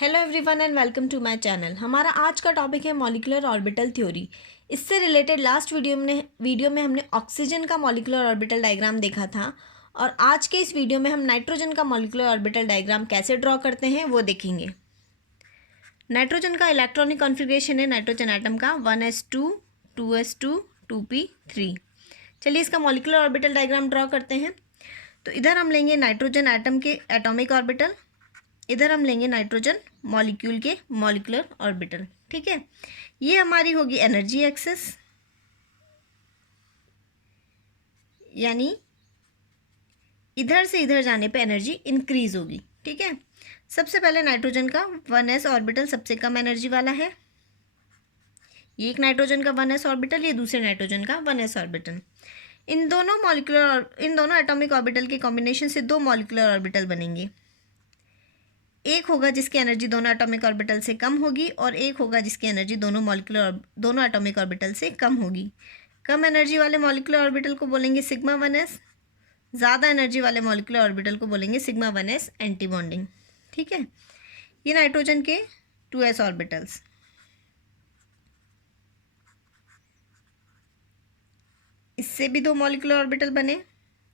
Hello everyone and welcome to my channel. हमारा आज का टॉपिक है मॉलिक्यूलर ऑर्बिटल थ्योरी। इससे रिलेटेड लास्ट वीडियो में हमने ऑक्सीजन का मॉलिक्यूलर ऑर्बिटल डायग्राम देखा था और आज के इस वीडियो में हम नाइट्रोजन का मॉलिक्यूलर ऑर्बिटल डायग्राम कैसे ड्रॉ करते हैं वो देखेंगे। नाइट्रोजन का इलेक्ट्रॉनिक कॉन्फ़िगरेशन है नाइट्रोजन एटम का 1s2 2s2 2p3। चलिए इसका मॉलिक्यूलर ऑर्बिटल डायग्राम ड्रॉ करते हैं। तो इधर हम लेंगे नाइट्रोजन एटम के एटॉमिक ऑर्बिटल, इधर हम लेंगे नाइट्रोजन मॉलिक्यूल के मॉलिक्यूलर ऑर्बिटल। ठीक है, ये हमारी होगी एनर्जी एक्सिस, यानी इधर से इधर जाने पे एनर्जी इंक्रीज होगी। ठीक है, सबसे पहले नाइट्रोजन का 1s ऑर्बिटल सबसे कम एनर्जी वाला है। ये एक नाइट्रोजन का 1s ऑर्बिटल, ये दूसरे नाइट्रोजन का 1s ऑर्बिटल। इन दोनों एटॉमिक ऑर्बिटल के कॉम्बिनेशन से दो मॉलिक्यूलर ऑर्बिटल बनेंगे। एक होगा जिसकी एनर्जी दोनों एटॉमिक ऑर्बिटल से कम होगी और एक होगा जिसकी एनर्जी दोनों एटॉमिक ऑर्बिटल से कम होगी। कम एनर्जी वाले मॉलिक्यूलर ऑर्बिटल को बोलेंगे सिग्मा 1s, ज़्यादा एनर्जी वाले मॉलिक्यूलर ऑर्बिटल को बोलेंगे सिग्मा 1s एंटी बॉन्डिंग। ठीक है, ये नाइट्रोजन के 2s ऑर्बिटल्स। इससे भी दो मॉलिक्यूलर ऑर्बिटल बने,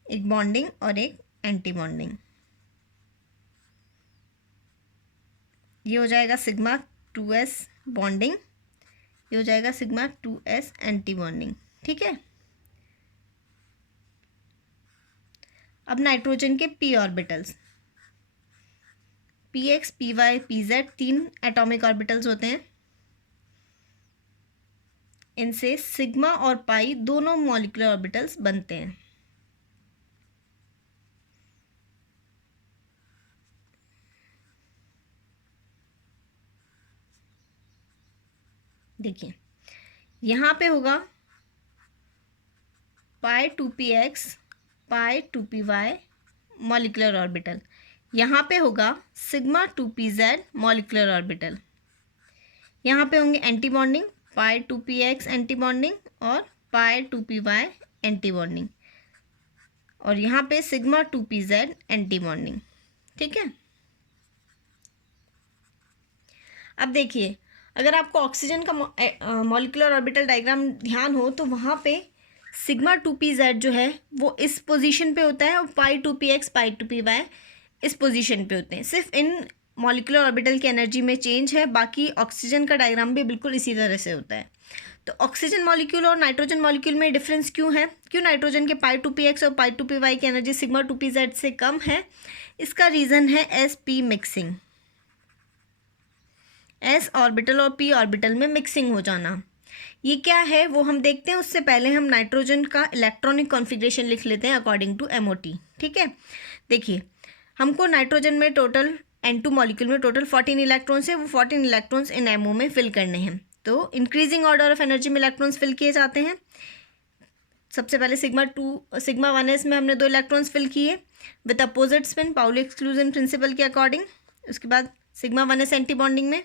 एक बॉन्डिंग और एक एंटी बॉन्डिंग। ये हो जाएगा सिग्मा 2s बॉन्डिंग, ये हो जाएगा सिग्मा 2s एंटी बॉन्डिंग। ठीक है, अब नाइट्रोजन के p orbitals px py pz तीन एटॉमिक ऑर्बिटल्स होते हैं। इनसे सिग्मा और पाई दोनों मॉलिक्यूलर ऑर्बिटल्स बनते हैं। देखिए यहाँ पे होगा पाई 2px पाई 2py मॉलिक्यूलर ऑर्बिटल, यहाँ पे होगा सिग्मा 2pz मॉलिक्यूलर ऑर्बिटल। यहाँ पे होंगे एंटी बॉन्डिंग, पाई 2px एंटी बॉन्डिंग और पाई 2py एंटी बॉन्डिंग, और यहाँ पे सिग्मा 2pz एंटी बॉन्डिंग। ठीक है, अब देखिए अगर आपको ऑक्सीजन का मॉलिक्यूलर ऑर्बिटल डायग्राम ध्यान हो तो वहाँ पे सिग्मा 2pz जो है वो इस पोजीशन पे होता है और पाई 2px पाई 2py इस पोजीशन पे होते हैं। सिर्फ इन मॉलिक्यूलर ऑर्बिटल की एनर्जी में चेंज है, बाकी ऑक्सीजन का डायग्राम भी बिल्कुल इसी तरह से होता है। तो ऑक्सीजन मॉलिक्यूल और नाइट्रोजन मॉलिक्यूल में डिफरेंस क्यों है, क्यों नाइट्रोजन के पाई 2px और पाई 2py की एनर्जी सिग्मा 2pz से कम है? इसका रीज़न है sp मिक्सिंग, s ऑर्बिटल और p ऑर्बिटल में मिक्सिंग हो जाना। ये क्या है वो हम देखते हैं, उससे पहले हम नाइट्रोजन का इलेक्ट्रॉनिक कॉन्फ़िगरेशन लिख लेते हैं अकॉर्डिंग टू MOT। ठीक है, देखिए हमको नाइट्रोजन में टोटल N2 मॉलिक्यूल में टोटल 14 इलेक्ट्रॉन्स है, वो 14 इलेक्ट्रॉन्स इन MO में फिल करने हैं। तो इंक्रीजिंग ऑर्डर ऑफ एनर्जी में इलेक्ट्रॉन्स फिल किए जाते हैं। सबसे पहले सिग्मा 1s में हमने 2 इलेक्ट्रॉन्स फिल किए with opposite spin Pauli exclusion principle के अकॉर्डिंग। उसके बाद सिग्मा 1s एंटी बॉन्डिंग में,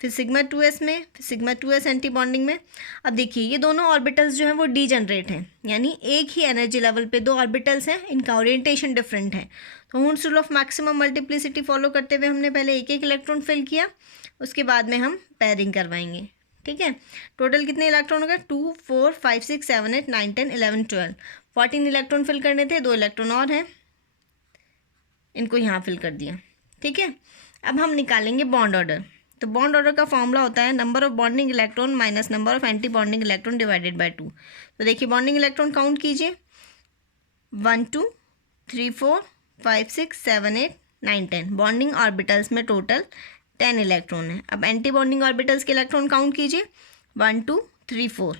फिर सिग्मा 2s में, फिर सिग्मा 2s एंटी बॉन्डिंग में। अब देखिए ये दोनों ऑर्बिटल्स जो हैं वो डीजनरेट हैं, यानी एक ही एनर्जी लेवल पे दो ऑर्बिटल्स हैं, इनका ओरिएंटेशन डिफरेंट है। तो Hund's rule of maximum multiplicity follow करते हुए हमने पहले एक एक इलेक्ट्रॉन फिल किया, उसके बाद में हम पेयरिंग करवाएंगे। ठीक है, टोटल कितने इलेक्ट्रॉन हो गए? 2 4 5 6 7 8 9 10 11 12 14 इलेक्ट्रॉन फिल करने थे, 2 इलेक्ट्रॉन और हैं, इनको यहाँ फिल कर दिया। ठीक है, अब हम निकालेंगे बॉन्ड ऑर्डर। तो बॉन्ड ऑर्डर का फॉर्मूला होता है number of bonding electron minus number of anti bonding electron divided by 2। तो देखिए बॉन्डिंग इलेक्ट्रॉन काउंट कीजिए, 1 2 3 4 5 6 7 8 9 10। बॉन्डिंग ऑर्बिटल्स में टोटल 10 इलेक्ट्रॉन है। अब एंटी बॉन्डिंग ऑर्बिटल्स के इलेक्ट्रॉन काउंट कीजिए, 1 2 3 4,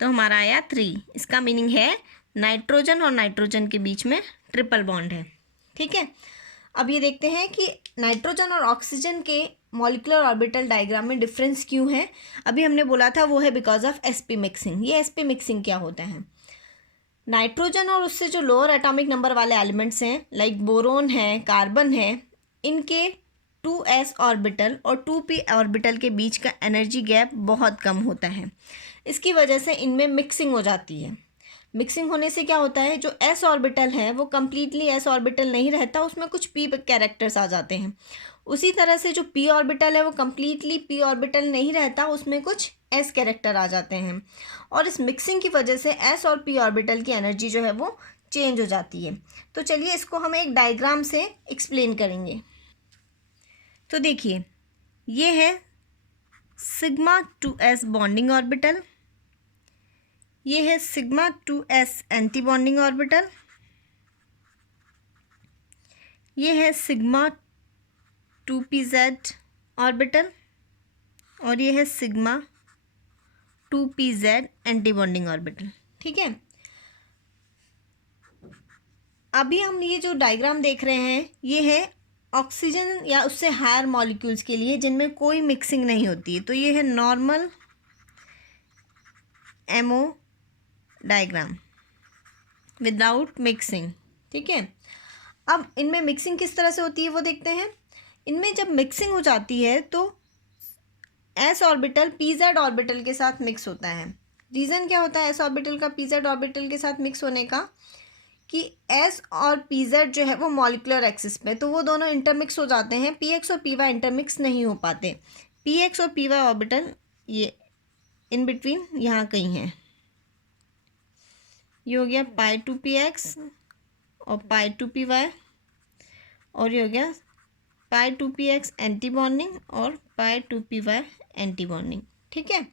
तो हमारा आया 3। इसका मीनिंग है नाइट्रोजन और नाइट्रोजन के बीच में ट्रिपल बॉन्ड है। ठीक है, अब ये देखते हैं कि नाइट्रोजन और ऑक्सीजन के मॉलिक्यूलर ऑर्बिटल डायग्राम में डिफरेंस क्यों है। अभी हमने बोला था वो है बिकॉज ऑफ sp मिक्सिंग। ये sp मिक्सिंग क्या होता है? नाइट्रोजन और उससे जो लोअर एटॉमिक नंबर वाले एलिमेंट्स हैं लाइक बोरोन है, कार्बन है, इनके 2s ऑर्बिटल और 2p ऑर्बिटल के बीच का एनर्जी गैप बहुत कम होता है। इसकी वजह से इनमें मिक्सिंग हो जाती है। मिक्सिंग होने से क्या होता है, जो एस ऑर्बिटल है वो कम्प्लीटली एस ऑर्बिटल नहीं रहता, उसमें कुछ पी कैरेक्टर्स आ जाते हैं। उसी तरह से जो पी ऑर्बिटल है वो कम्प्लीटली पी ऑर्बिटल नहीं रहता, उसमें कुछ एस कैरेक्टर आ जाते हैं। और इस मिक्सिंग की वजह से एस और पी ऑर्बिटल की एनर्जी जो है वो चेंज हो जाती है। तो चलिए इसको हम एक डायग्राम से एक्सप्लेन करेंगे। तो देखिए, ये है सिग्मा 2s बॉन्डिंग ऑर्बिटल, ये है sigma 2s anti bonding orbital, ये है सिग्मा 2pz ऑर्बिटल, और ये है sigma 2pz anti bonding orbital. ठीक है, अभी हम ये जो डायग्राम देख रहे हैं ये है ऑक्सीजन या उससे हायर मॉलिक्यूल्स के लिए जिनमें कोई मिक्सिंग नहीं होती है। तो ये है normal ammo diagram without mixing. ठीक है, अब इनमें मिक्सिंग किस तरह से होती है वो देखते हैं। इनमें जब मिक्सिंग हो जाती है तो एस ऑर्बिटल पीजेड ऑर्बिटल के साथ मिक्स होता है। रीज़न क्या होता है एस ऑर्बिटल का पीजेड ऑर्बिटल के साथ मिक्स होने का, कि एस और पीजेड जो है वो मॉलिक्यूलर एक्सिस पे, तो वो दोनों इंटरमिक्स हो जाते हैं। पीएक्स और पीवाई इंटरमिक्स नहीं हो पाते। पीएक्स और पीवाई ऑर्बिटल ये इन बिटवीन यहाँ कहीं है। ये हो गया पाई 2px और पाई 2py, और ये हो गया पाई 2px एंटी बॉन्डिंग और पाई 2py एंटी बॉन्डिंग। ठीक है,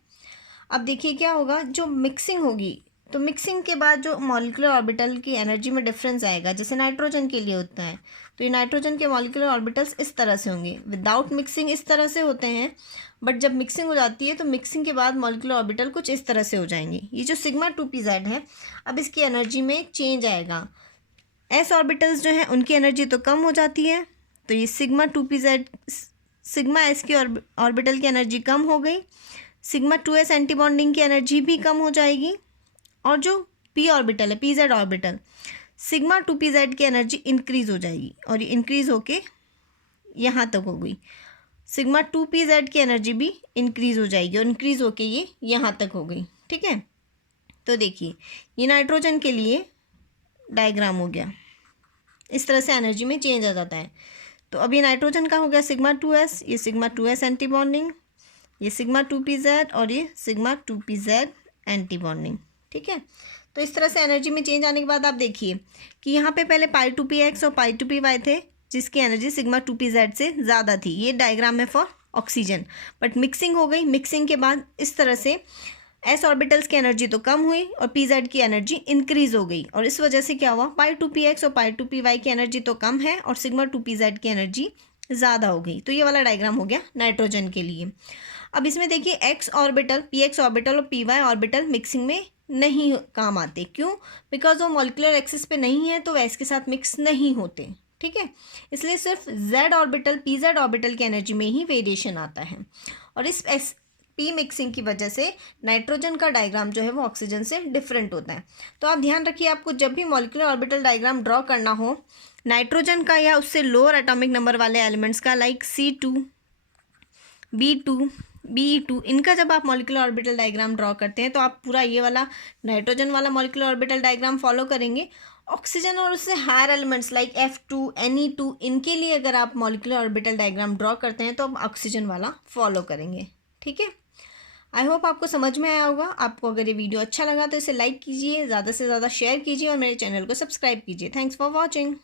अब देखिए क्या होगा, जो मिक्सिंग होगी तो मिक्सिंग के बाद जो मॉलिक्यूलर ऑर्बिटल की एनर्जी में डिफरेंस आएगा, जैसे नाइट्रोजन के लिए होता है, तो ये नाइट्रोजन के मॉलिक्यूलर ऑर्बिटल्स इस तरह से होंगे। विदाउट मिक्सिंग इस तरह से होते हैं, बट जब मिक्सिंग हो जाती है तो मिक्सिंग के बाद मॉलिक्यूलर ऑर्बिटल कुछ इस तरह से हो जाएंगे। ये जो सिग्मा 2pz है, अब इसकी एनर्जी में चेंज आएगा। एस ऑर्बिटल्स जो हैं उनकी एनर्जी तो कम हो जाती है, तो ये सिग्मा 2pz सिग्मा एस की ऑर्बिटल की एनर्जी कम हो गई, सिग्मा 2s एंटी बॉन्डिंग की एनर्जी भी कम हो जाएगी, और जो पी ऑर्बिटल है पीजेड ऑर्बिटल सिग्मा 2pz की एनर्जी इंक्रीज़ हो जाएगी, और ये इंक्रीज़ होके यहाँ तक हो गई। सिग्मा 2pz की एनर्जी भी इंक्रीज़ हो जाएगी और इंक्रीज़ होके ये यहाँ तक हो गई। ठीक है, तो देखिए ये नाइट्रोजन के लिए डायग्राम हो गया, इस तरह से एनर्जी में चेंज आ जाता है। तो अभी नाइट्रोजन का हो गया सिग्मा 2s, ये सिग्मा 2s एंटी बॉन्डिंग, ये सिग्मा 2pz और ये सिग्मा 2pz एंटी बॉन्डिंग। ठीक है, तो इस तरह से एनर्जी में चेंज आने के बाद आप देखिए कि यहाँ पे पहले पाई 2px और पाई 2py थे, जिसकी एनर्जी सिग्मा 2pz से ज़्यादा थी। ये डायग्राम है फॉर ऑक्सीजन, बट मिक्सिंग हो गई। मिक्सिंग के बाद इस तरह से एस ऑर्बिटल्स की एनर्जी तो कम हुई और पीजेड की एनर्जी इंक्रीज हो गई, और इस वजह से क्या हुआ, पाई 2px और पाई 2py की एनर्जी तो कम है और सिग्मा 2pz की एनर्जी ज़्यादा हो गई। तो ये वाला डायग्राम हो गया नाइट्रोजन के लिए। अब इसमें देखिए एक्स ऑर्बिटल, px ऑर्बिटल और py ऑर्बिटल मिक्सिंग में नहीं काम आते। क्यों? बिकॉज वो मॉलिक्यूलर एक्सिस पे नहीं है, तो वह इसके साथ मिक्स नहीं होते। ठीक है, इसलिए सिर्फ z ऑर्बिटल pz ऑर्बिटल की एनर्जी में ही वेरिएशन आता है, और इस पी मिक्सिंग की वजह से नाइट्रोजन का डायग्राम जो है वो ऑक्सीजन से डिफरेंट होता है। तो आप ध्यान रखिए, आपको जब भी मॉलिक्यूलर ऑर्बिटल डायग्राम ड्रॉ करना हो नाइट्रोजन का या उससे लोअर एटॉमिक नंबर वाले एलिमेंट्स का, लाइक C2, B2, BE2, इनका जब आप मॉलिक्यूलर ऑर्बिटल डायग्राम ड्रॉ करते हैं तो आप पूरा ये वाला नाइट्रोजन वाला मॉलिक्यूलर ऑर्बिटल डायग्राम फॉलो करेंगे। ऑक्सीजन और उससे higher elements like F2, Ne2, इनके लिए अगर आप मॉलिक्यूलर ऑर्बिटल डायग्राम ड्रॉ करते हैं तो आप ऑक्सीजन वाला फॉलो करेंगे। ठीक है, आई होप आपको समझ में आया होगा। आपको अगर ये वीडियो अच्छा लगा तो इसे लाइक कीजिए, ज़्यादा से ज़्यादा शेयर कीजिए और मेरे चैनल को सब्सक्राइब कीजिए। Thanks for watching.